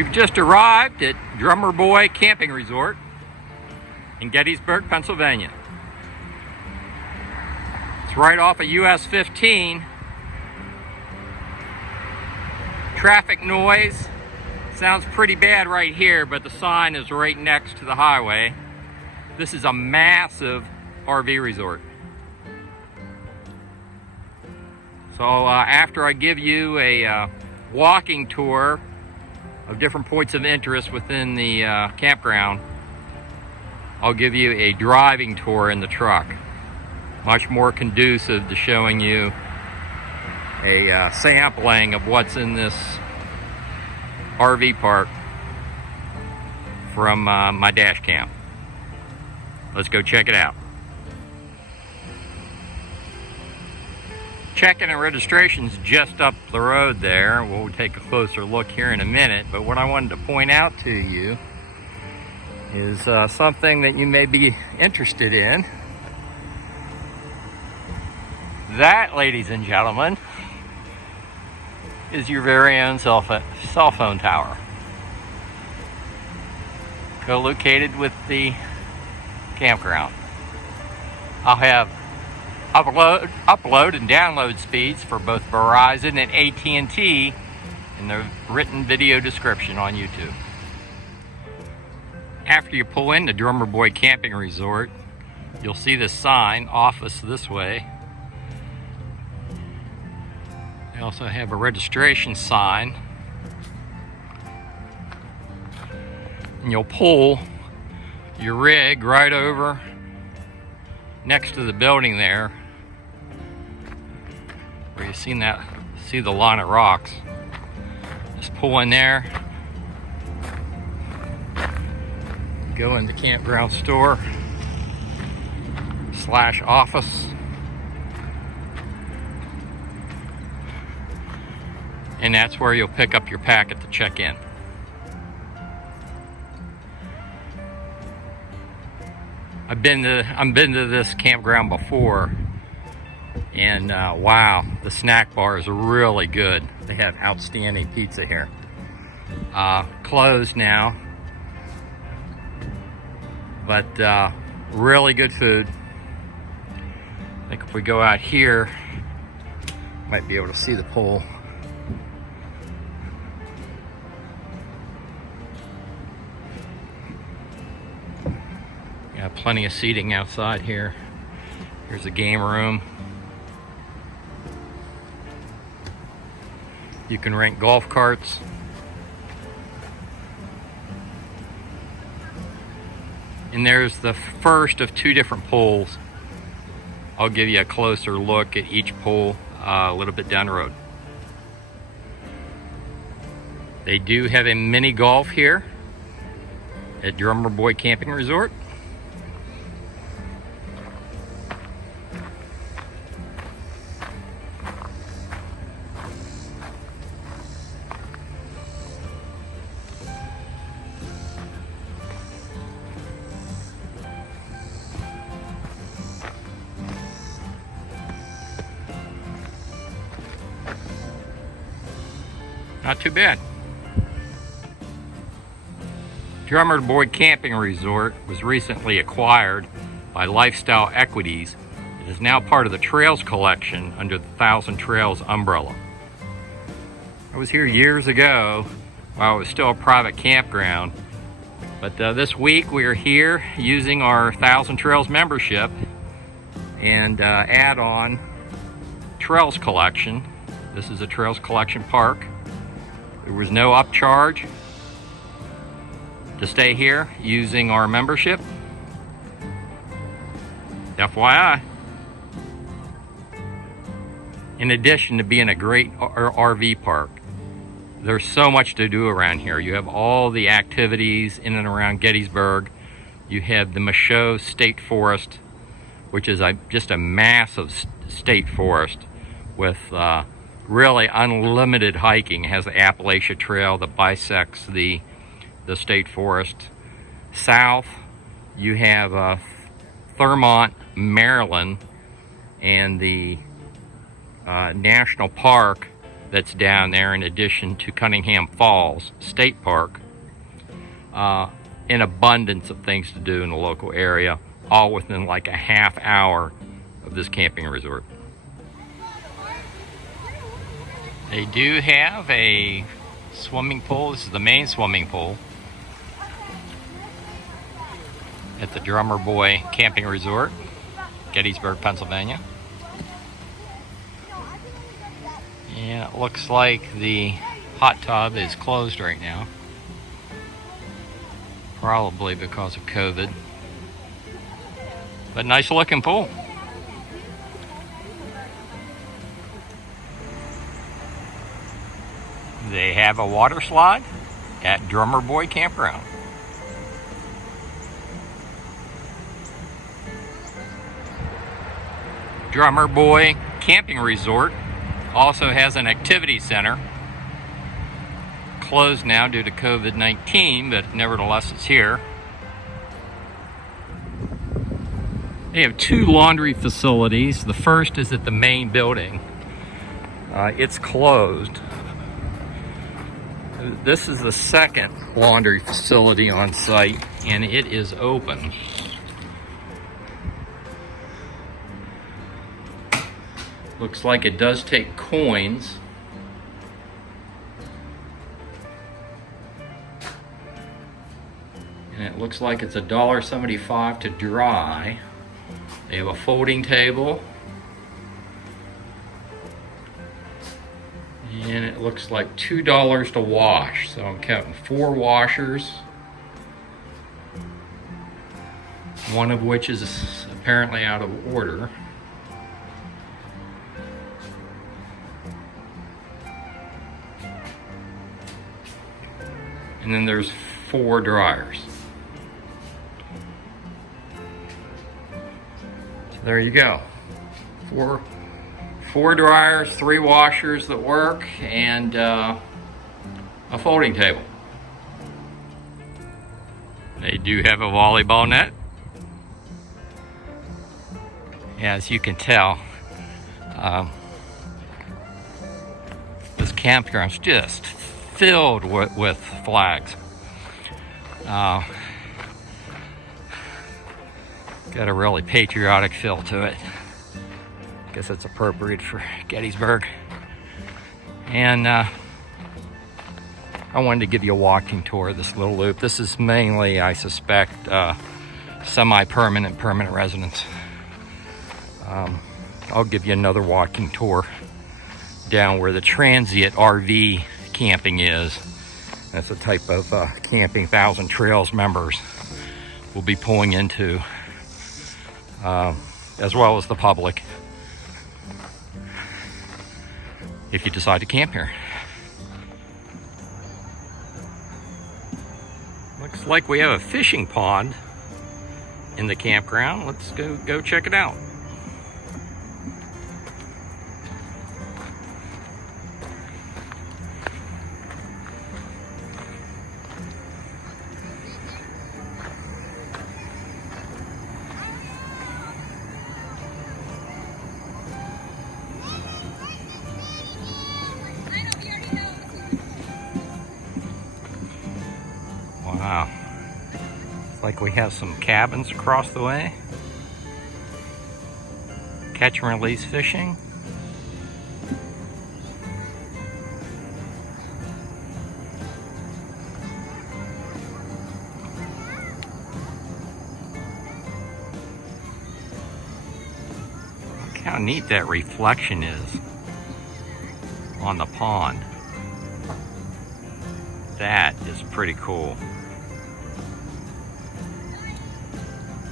We've just arrived at Drummer Boy Camping Resort in Gettysburg, Pennsylvania. It's right off of US 15. Traffic noise sounds pretty bad right here, but the sign is right next to the highway. This is a massive RV resort. So after I give you a walking tour of different points of interest within the campground, I'll give you a driving tour in the truck. Much more conducive to showing you a sampling of what's in this RV park from my dash cam. Let's go check it out. Check-in and registration's just up the road there. We'll take a closer look here in a minute, but what I wanted to point out to you is something that you may be interested in. That, ladies and gentlemen, is your very own cell phone tower, co-located with the campground. I'll have upload and download speeds for both Verizon and AT&T in the written video description on YouTube. After you pull in the Drummer Boy Camping Resort, you'll see this sign, office this way. They also have a registration sign. And you'll pull your rig right over next to the building there, where you see the line of rocks. Just pull in there, go in the campground store / office, and that's where you'll pick up your packet to check in. I've been to this campground before, and wow, the snack bar is really good. They have outstanding pizza here. Closed now, but really good food. I think if we go out here, might be able to see the pool. Got plenty of seating outside here. Here's a game room. You can rent golf carts. And there's the first of 2 different pools. I'll give you a closer look at each pool a little bit down the road. They do have a mini golf here at Drummer Boy Camping Resort. Not too bad. Drummer Boy Camping Resort was recently acquired by Lifestyle Equities. It is now part of the Trails collection under the 1,000 Trails umbrella. I was here years ago while it was still a private campground, but this week we are here using our 1,000 Trails membership and add-on Trails collection. This is a Trails collection park. There was no upcharge to stay here using our membership. FYI. In addition to being a great RV park, there's so much to do around here. You have all the activities in and around Gettysburg. You have the Michaud State Forest, which is just a massive state forest with really unlimited hiking. It has the Appalachia Trail that bisects the state forest. South, you have Thurmont, Maryland, and the national park that's down there, in addition to Cunningham Falls State Park. An abundance of things to do in the local area, all within like a half hour of this camping resort. They do have a swimming pool. This is the main swimming pool at the Drummer Boy Camping Resort, Gettysburg, Pennsylvania. And it looks like the hot tub is closed right now, probably because of COVID. But nice looking pool. They have a water slide at Drummer Boy Campground. Drummer Boy Camping Resort also has an activity center. Closed now due to COVID-19, but nevertheless it's here. They have two laundry facilities. The first is at the main building. It's closed. This is the second laundry facility on site, and it is open. Looks like it does take coins. And it looks like it's $1.75 to dry. They have a folding table. And it looks like $2 to wash. So I'm counting 4 washers. One of which is apparently out of order. And then there's 4 dryers. So there you go. Four dryers, 3 washers that work, and a folding table. They do have a volleyball net. As you can tell, this campground's just filled with flags. Got a really patriotic feel to it. Guess it's appropriate for Gettysburg. And I wanted to give you a walking tour of this little loop. This is mainly, I suspect, semi-permanent, permanent residents. I'll give you another walking tour down where the transient RV camping is. That's the type of camping Thousand Trails members will be pulling into, as well as the public, if you decide to camp here. Looks like we have a fishing pond in the campground. Let's go check it out. Wow. It's like we have some cabins across the way. Catch and release fishing. Look how neat that reflection is on the pond. That is pretty cool.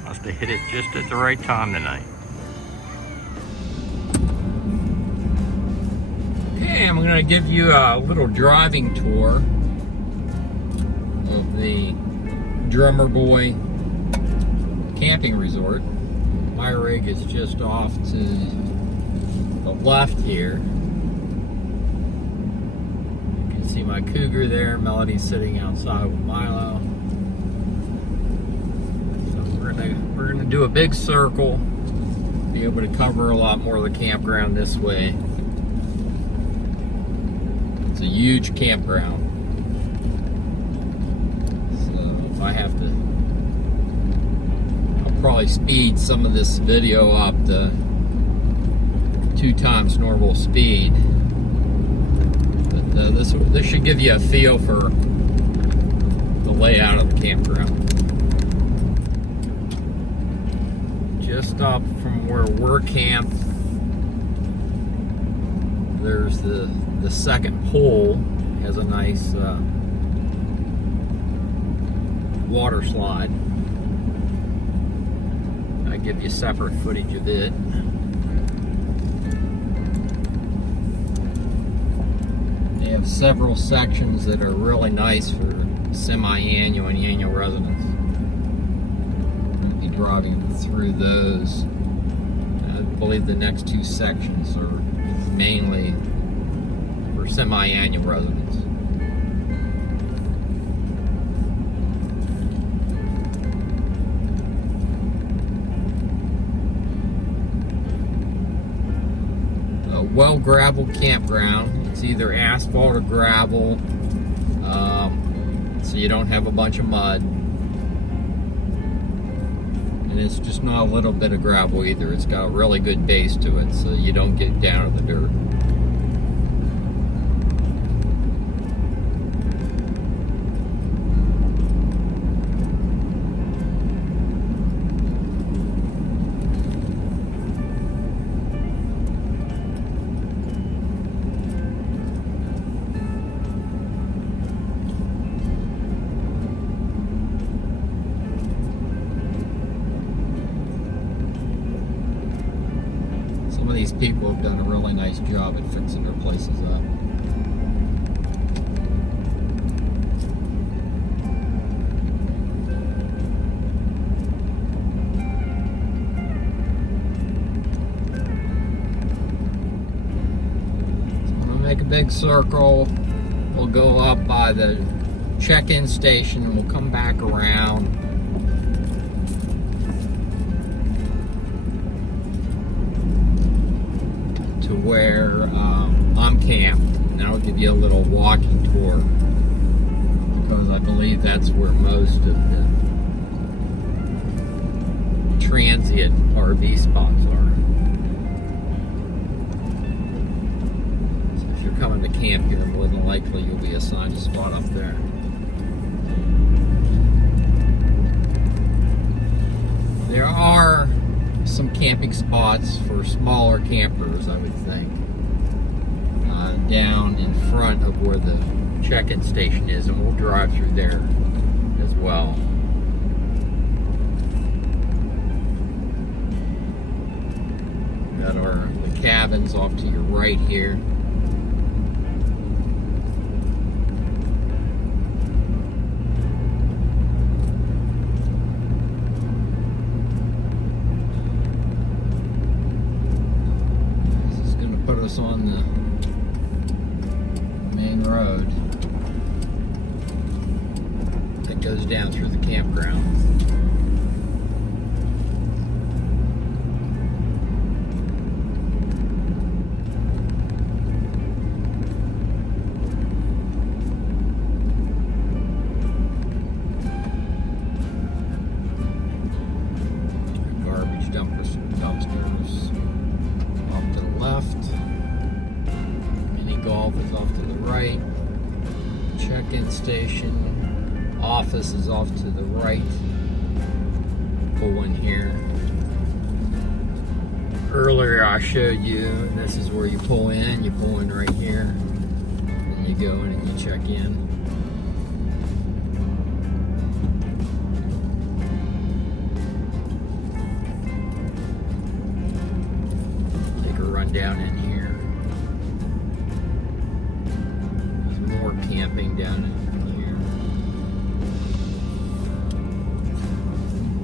Must have hit it just at the right time tonight. Okay, I'm going to give you a little driving tour of the Drummer Boy Camping Resort. My rig is just off to the left here. You can see my Cougar there. Melody's sitting outside with Milo. We're gonna do a big circle, be able to cover a lot more of the campground this way. It's a huge campground. So if I have to, I'll probably speed some of this video up to 2 times normal speed. But this should give you a feel for the layout of the campground. Just up from where we're camped, there's the second pool. Has a nice water slide. I give you separate footage of it. They have several sections that are really nice for semi-annual and annual residents. I'll be driving through those. I believe the next 2 sections are mainly for semi-annual residents. A well-gravel campground. It's either asphalt or gravel, so you don't have a bunch of mud. And it's just not a little bit of gravel either. It's got a really good base to it, so you don't get down to the dirt. Some of these people have done a really nice job at fixing their places up. So I'm gonna make a big circle. We'll go up by the check-in station and we'll come back around. To where I'm camped, and I'll give you a little walking tour because I believe that's where most of the transient RV spots are. So if you're coming to camp here, more than likely you'll be assigned a spot up there. There are some camping spots for smaller campers, I would think, down in front of where the check-in station is, and we'll drive through there as well. Got the cabins off to your right here. Put us on the main road that goes down through the campground. Garbage dumpsters off to the left. Golf is off to the right. Check-in station. Office is off to the right. Pull in here. Earlier I showed you, this is where you pull in. You pull in right here. And you go in and you check in. Take a run down in here. Camping down in here.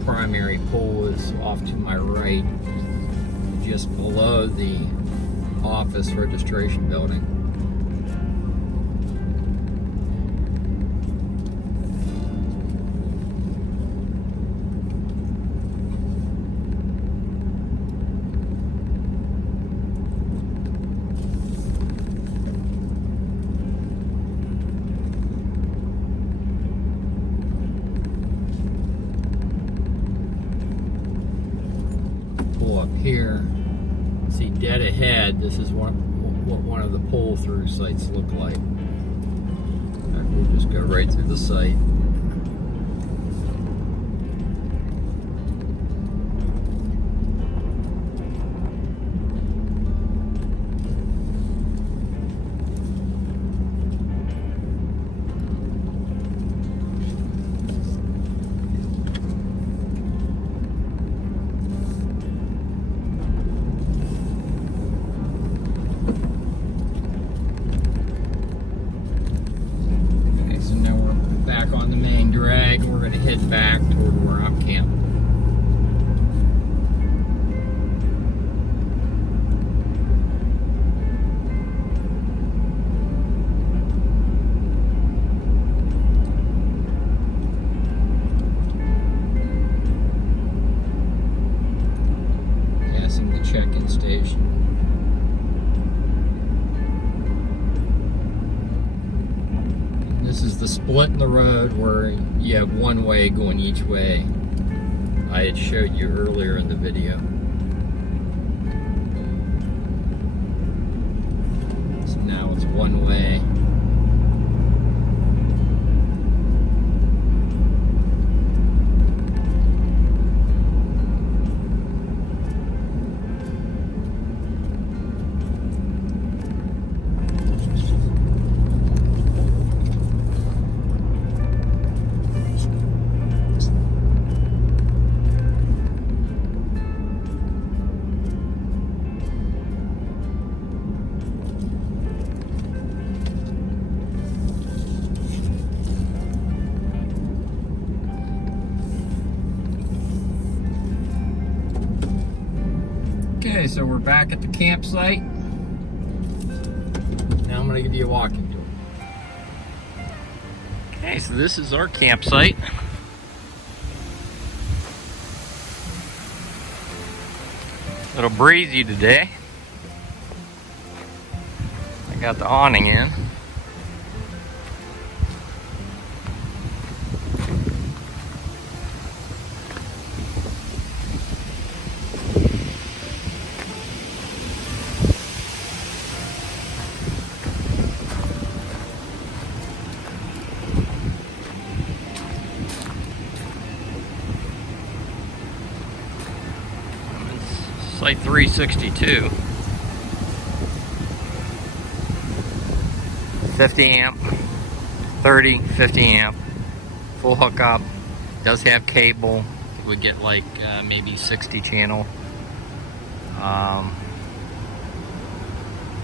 Primary pool is off to my right, just below the office registration building. here, see dead ahead, this is what one of the pull-through sites look like. We'll just go right through the site. On the main drag, we're going to head back toward where I'm camping. Passing the check-in station. This is the split in the road where you have one way going each way. I had showed you earlier in the video. So now it's one way. Okay, so we're back at the campsite. Now I'm going to give you a walking tour. Okay, so this is our campsite. A little breezy today. I got the awning in. Site 362, 50 amp, 30, 50 amp, full hookup, does have cable, would get like maybe 60 channel,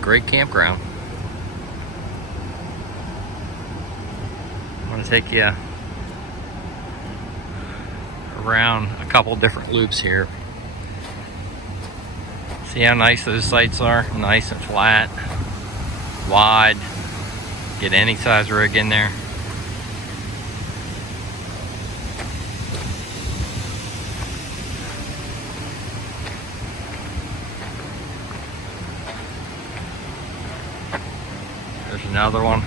great campground. I want to take you around a couple different loops here. See how nice those sites are? Nice and flat, wide. Get any size rig in there. There's another one,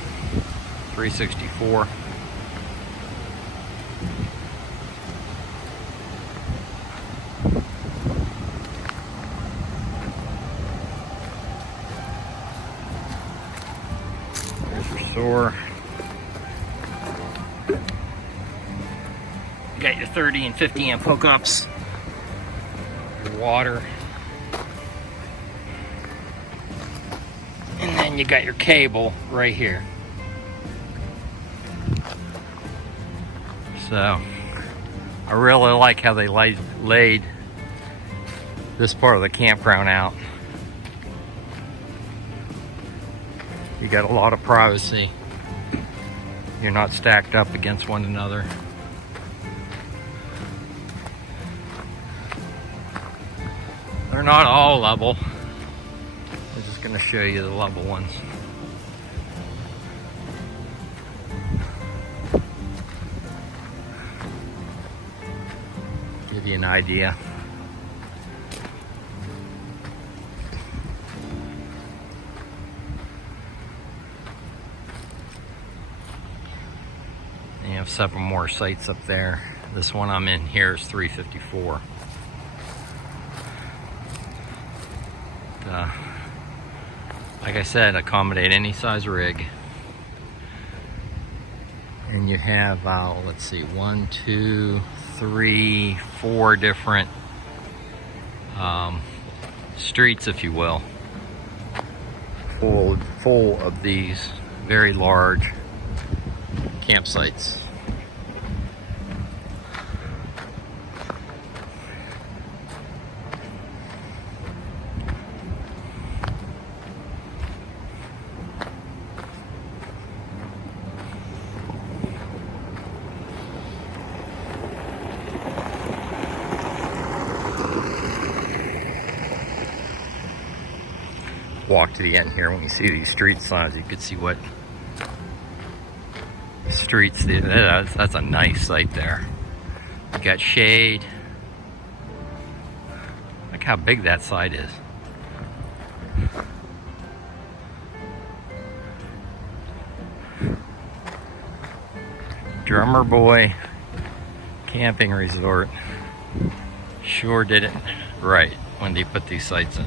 364. Or you got your 30 and 50 amp hookups, your water, and then you got your cable right here. So I really like how they laid this part of the campground out. You got a lot of privacy. You're not stacked up against one another. They're not all level. I'm just going to show you the level ones. Give you an idea. You have several more sites up there. This one I'm in here is 354. like I said, accommodate any size rig. And you have, let's see, 1, 2, 3, 4 different streets, if you will, full of these very large campsites. Walk to the end here. When you see these street signs, you can see what streets. That's a nice site there. You got shade. Look how big that site is. Drummer Boy Camping Resort sure did it right when they put these sites in.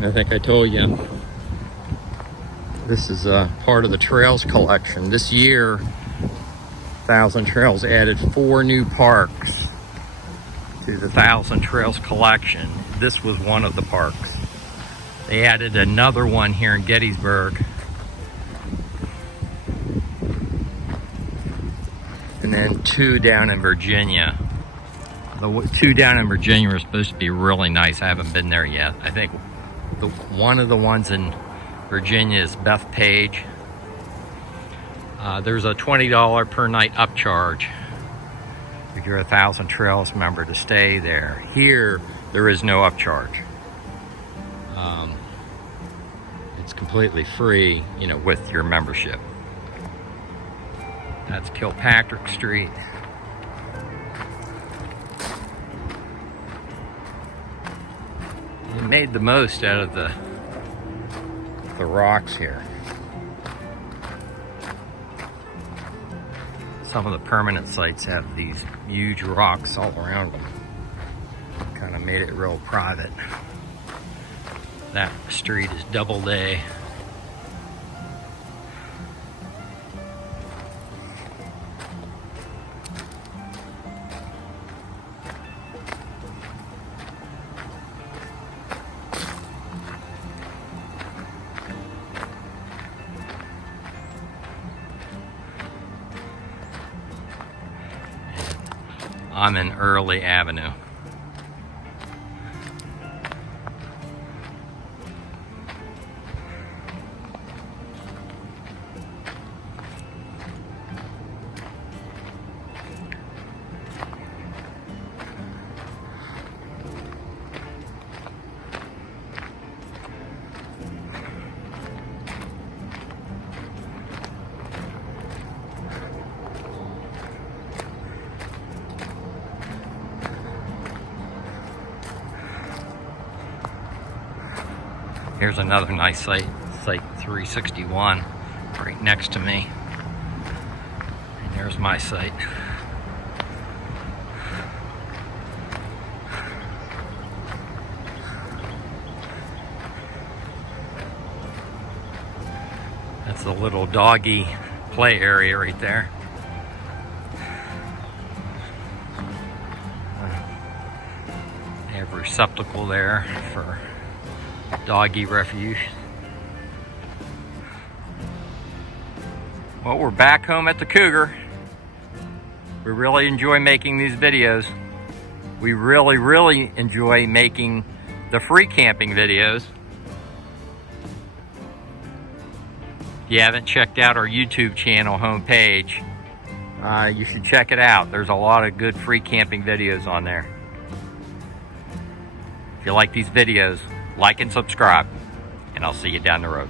I think I told you, this is part of the Trails collection. This year, 1,000 Trails added 4 new parks to the 1,000 Trails collection. This was one of the parks. They added another one here in Gettysburg. And then 2 down in Virginia. The 2 down in Virginia are supposed to be really nice. I haven't been there yet. I think one of the ones in Virginia is Bethpage. There's a $20 per night upcharge if you're a 1,000 Trails member to stay there. Here, there is no upcharge. It's completely free, you know, with your membership. That's Kilpatrick Street. You made the most out of the rocks here. Some of the permanent sites have these huge rocks all around them. Kind of made it real private. That street is Doubleday. I'm in Early Avenue. Here's another nice site, Site 361, right next to me. And there's my site. That's the little doggy play area right there. They have a receptacle there for doggy refuge. Well, we're back home at the Cougar. We really enjoy making these videos. We really enjoy making the free camping videos. If you haven't checked out our YouTube channel homepage, you should check it out. There's a lot of good free camping videos on there. If you like these videos, like and subscribe, and I'll see you down the road.